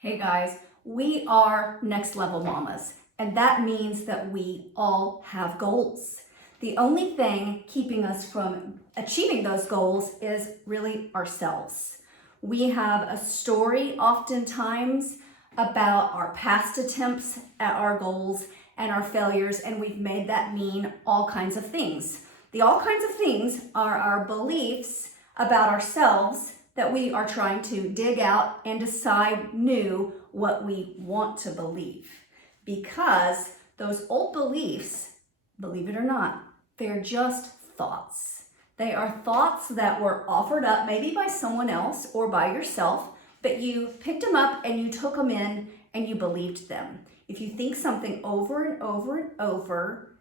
Hey guys, we are next level mamas, and that means that we all have goals. The only thing keeping us from achieving those goals is really ourselves. We have a story oftentimes about our past attempts at our goals and our failures, and we've made that mean all kinds of things. The all kinds of things are our beliefs about ourselves that we are trying to dig out and decide new what we want to believe. Because those old beliefs, believe it or not, they're just thoughts. They are thoughts that were offered up maybe by someone else or by yourself, but you picked them up and you took them in and you believed them. If you think something over and over and over,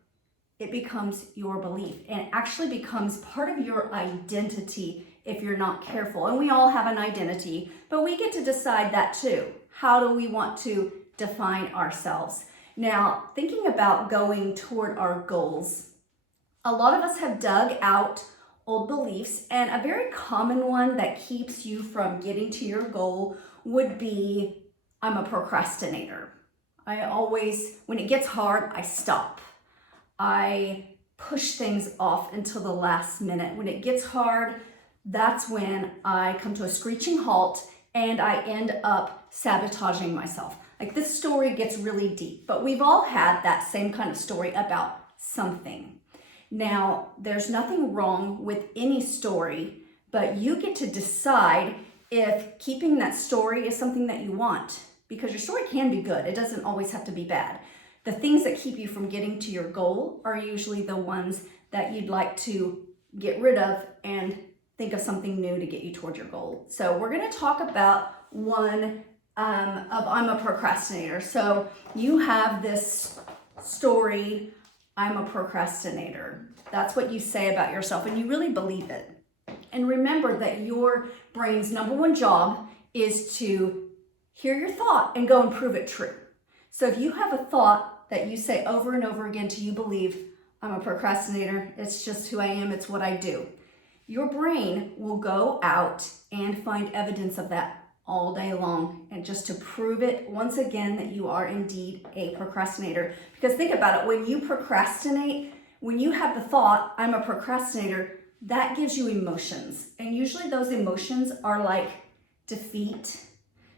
it becomes your belief and it actually becomes part of your identity if you're not careful. And we all have an identity, but we get to decide that too. How do we want to define ourselves? Now, thinking about going toward our goals, a lot of us have dug out old beliefs, and a very common one that keeps you from getting to your goal would be, I'm a procrastinator. I always, when it gets hard, I stop. I push things off until the last minute. When it gets hard, that's when I come to a screeching halt and I end up sabotaging myself. Like, this story gets really deep, but we've all had that same kind of story about something. Now, there's nothing wrong with any story, but you get to decide if keeping that story is something that you want, because your story can be good. It doesn't always have to be bad. The things that keep you from getting to your goal are usually the ones that you'd like to get rid of and think of something new to get you toward your goal. So we're going to talk about one of I'm a procrastinator. So you have this story, I'm a procrastinator. That's what you say about yourself, and you really believe it. And remember that your brain's number one job is to hear your thought and go and prove it true. So if you have a thought that you say over and over again till you believe, I'm a procrastinator, it's just who I am, it's what I do, your brain will go out and find evidence of that all day long, and just to prove it once again that you are indeed a procrastinator. Because think about it, when you procrastinate, when you have the thought, I'm a procrastinator, that gives you emotions. And usually those emotions are like defeat,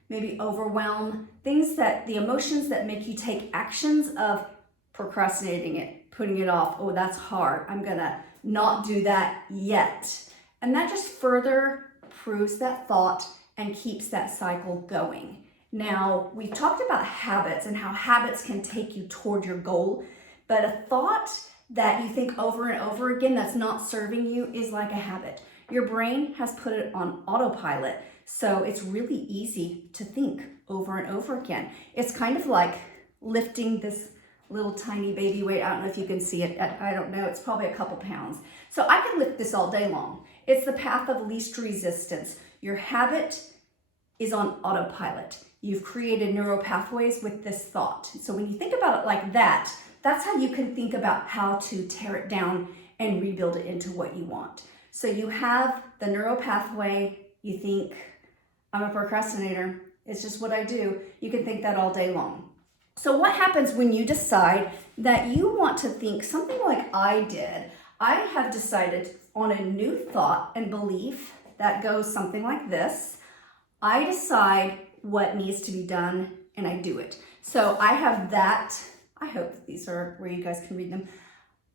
maybe overwhelm, the emotions that make you take actions of procrastinating it, putting it off. Oh, that's hard. I'm gonna not do that yet. And that just further proves that thought and keeps that cycle going. Now, we've talked about habits and how habits can take you toward your goal, but a thought that you think over and over again that's not serving you is like a habit. Your brain has put it on autopilot, so it's really easy to think over and over again. It's kind of like lifting this little tiny baby weight. I don't know if you can see it. I don't know. It's probably a couple pounds. So I can lift this all day long. It's the path of least resistance. Your habit is on autopilot. You've created neural pathways with this thought. So when you think about it like that, that's how you can think about how to tear it down and rebuild it into what you want. So you have the neural pathway. You think, I'm a procrastinator. It's just what I do. You can think that all day long. So what happens when you decide that you want to think something like I did? I have decided on a new thought and belief that goes something like this. I decide what needs to be done and I do it. So I have that, I hope that these are where you guys can read them.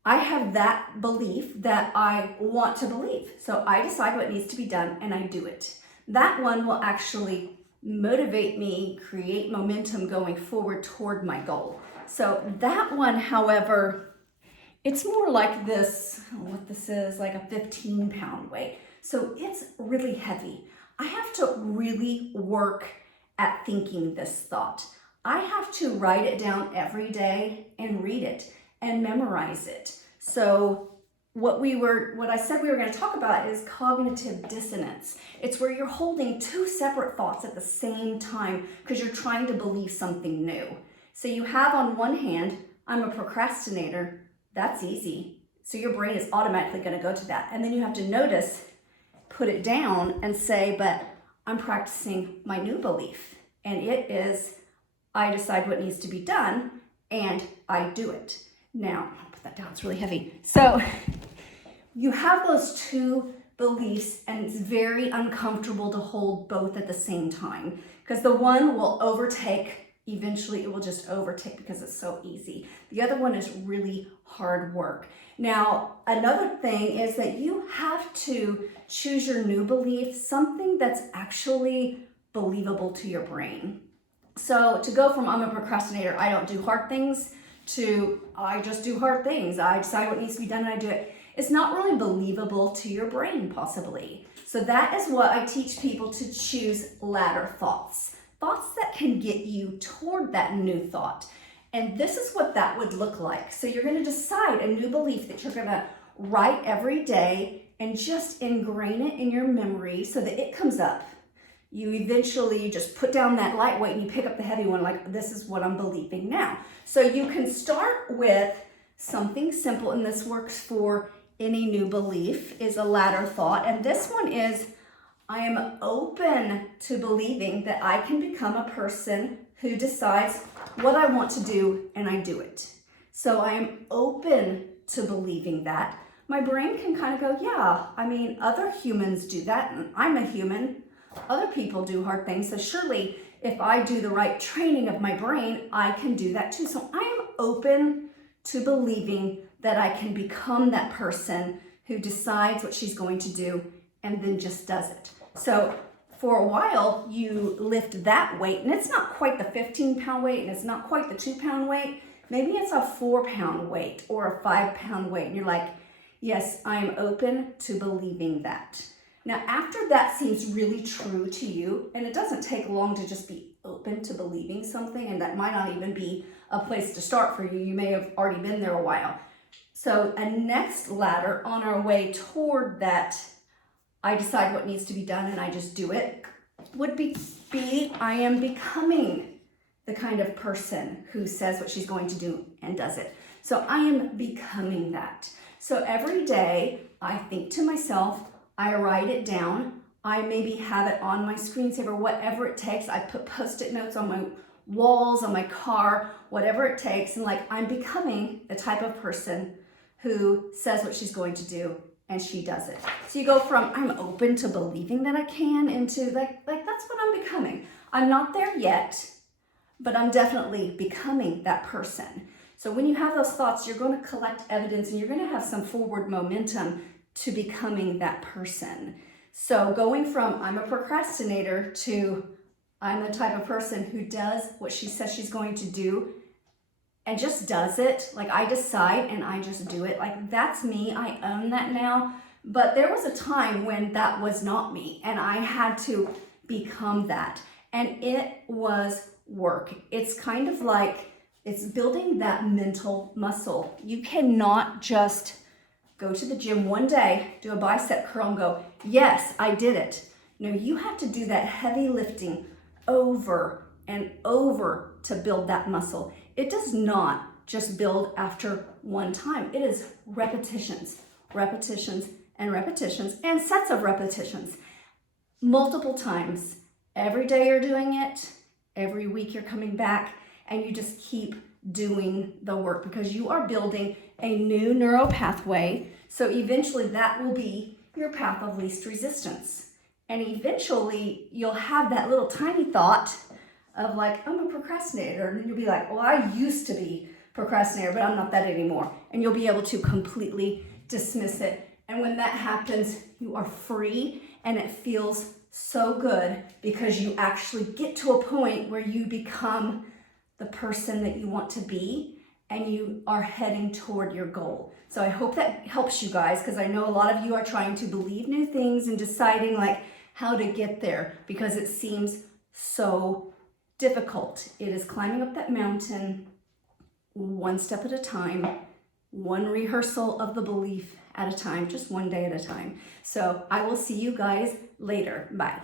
I have that belief that I want to believe. So I decide what needs to be done and I do it. That one will actually motivate me, create momentum going forward toward my goal. So that one, however, it's more like this, what this is, like a 15-pound weight. So it's really heavy. I have to really work at thinking this thought. I have to write it down every day and read it and memorize it. So what I said we were going to talk about is cognitive dissonance. It's where you're holding two separate thoughts at the same time because you're trying to believe something new. So you have on one hand, I'm a procrastinator. That's easy. So your brain is automatically going to go to that. And then you have to notice, put it down and say, but I'm practicing my new belief. and it is I decide what needs to be done and I do it. Now, I'll put that down, it's really heavy. So you have those two beliefs, and it's very uncomfortable to hold both at the same time, because the one will overtake, eventually it will just overtake because it's so easy. The other one is really hard work. Now, another thing is that you have to choose your new belief, something that's actually believable to your brain. So to go from I'm a procrastinator, I don't do hard things, to I just do hard things, I decide what needs to be done and I do it, it's not really believable to your brain, possibly. So that is what I teach people to choose ladder thoughts. Thoughts that can get you toward that new thought. And this is what that would look like. So you're going to decide a new belief that you're going to write every day and just ingrain it in your memory so that it comes up. You eventually just put down that lightweight and you pick up the heavy one, like this is what I'm believing now. So you can start with something simple, and this works for any new belief, is a ladder thought. And this one is, I am open to believing that I can become a person who decides what I want to do and I do it. So I am open to believing that. My brain can kind of go, yeah, I mean, other humans do that, and I'm a human. Other people do hard things, so surely if I do the right training of my brain, I can do that too. So I am open to believing that I can become that person who decides what she's going to do and then just does it. So for a while, you lift that weight, and it's not quite the 15-pound weight, and it's not quite the 2-pound weight. Maybe it's a 4-pound weight or a 5-pound weight, and you're like, yes, I am open to believing that. Now, after that seems really true to you, and it doesn't take long to just be open to believing something, and that might not even be a place to start for you. You may have already been there a while. So a next ladder on our way toward that, I decide what needs to be done and I just do it, would be I am becoming the kind of person who says what she's going to do and does it. So I am becoming that. So every day I think to myself, I write it down. I maybe have it on my screensaver, whatever it takes. I put Post-it notes on my walls, on my car, whatever it takes. And like, I'm becoming the type of person who says what she's going to do and she does it. So you go from I'm open to believing that I can into like that's what I'm becoming. I'm not there yet, but I'm definitely becoming that person. So when you have those thoughts, you're going to collect evidence and you're going to have some forward momentum to becoming that person. So going from I'm a procrastinator to I'm the type of person who does what she says she's going to do and just does it. Like I decide and I just do it. Like that's me. I own that now. But there was a time when that was not me and I had to become that. And it was work. It's kind of like it's building that mental muscle. You cannot just go to the gym one day, do a bicep curl and go, yes, I did it. No, you have to do that heavy lifting over and over to build that muscle. It does not just build after one time. It is repetitions, repetitions, and repetitions, and sets of repetitions. Multiple times. Every day you're doing it, every week you're coming back, and you just keep doing the work because you are building a new neural pathway. So eventually that will be your path of least resistance. And eventually you'll have that little tiny thought of like, I'm a procrastinator. And then you'll be like, well, I used to be procrastinator, but I'm not that anymore. And you'll be able to completely dismiss it. And when that happens, you are free and it feels so good because you actually get to a point where you become the person that you want to be and you are heading toward your goal. So I hope that helps you guys because I know a lot of you are trying to believe new things and deciding like how to get there because it seems so difficult. It is climbing up that mountain one step at a time, one rehearsal of the belief at a time, just one day at a time. So I will see you guys later. Bye.